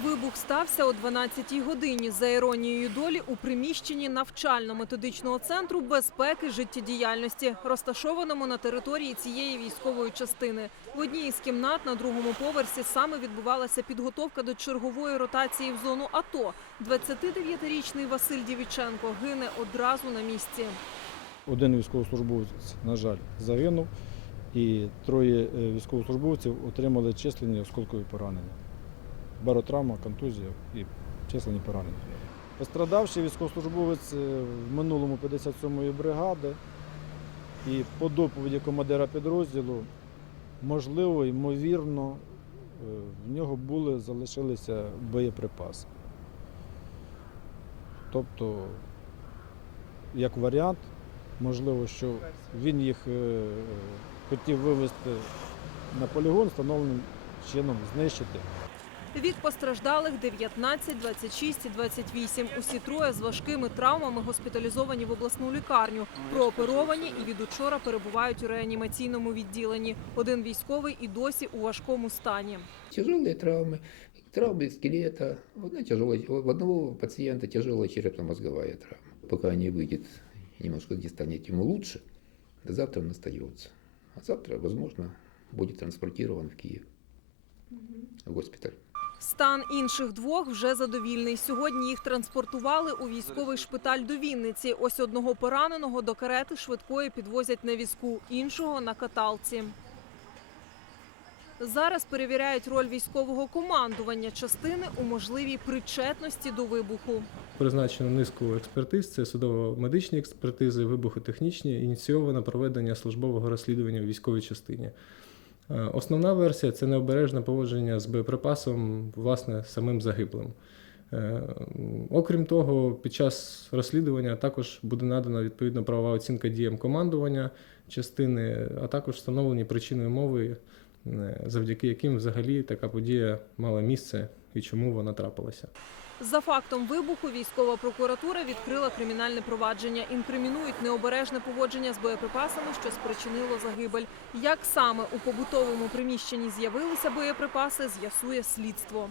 Вибух стався о 12-й годині. За іронією долі у приміщенні навчально-методичного центру безпеки життєдіяльності, розташованому на території цієї військової частини. В одній із кімнат на другому поверсі саме відбувалася підготовка до чергової ротації в зону АТО. 29-річний Василь Дівіченко гине одразу на місці. Один військовослужбовець, на жаль, загинув, і троє е, військовослужбовців отримали численні осколкові поранення. Баротравма, контузія і численні поранення. Пострадавший військовослужбовець е, в минулому 57-ї бригади і по доповіді командира підрозділу, можливо, ймовірно, е, в нього були, залишилися боєприпаси. Тобто, як варіант, можливо, що він їх е, хотів вивезти на полігон, встановленим чином знищити. Вік постраждалих 19, 26 і 28. Усі троє з важкими травмами госпіталізовані в обласну лікарню. Прооперовані і від учора перебувають у реанімаційному відділенні. Один військовий і досі у важкому стані. Тяжелые травмы, травмы скелета. У одной тяжелой- у одного пациента тяжелая черепно-мозговая травма. Пока не выйдет немножко, где станет ему лучше, до завтра он остается. А завтра, возможно, будет транспортирован в Киев, в госпиталь. Стан інших двох вже задовільний. Сьогодні їх транспортували у військовий шпиталь до Вінниці. Ось одного пораненого до карети швидкої підвозять на візку, іншого на каталці. Зараз перевіряють роль військового командування частини у можливій причетності до вибуху. Призначено низку експертиз, це судово-медичні експертизи, вибухотехнічні, ініційовано проведення службового розслідування в військовій частині. Е, Основна версія це необережне поводження з боєприпасом, власне, самим загиблим. Е, Окрім того, під час розслідування також буде надана відповідна правова оцінка діям командування частини, а також встановлені причини мови, завдяки яким взагалі така подія мала місце і чому вона трапилася. За фактом вибуху військова прокуратура відкрила кримінальне провадження. Інкримінують необережне поводження з боєприпасами, що спричинило загибель. Як саме у побутовому приміщенні з'явилися боєприпаси, з'ясує слідство.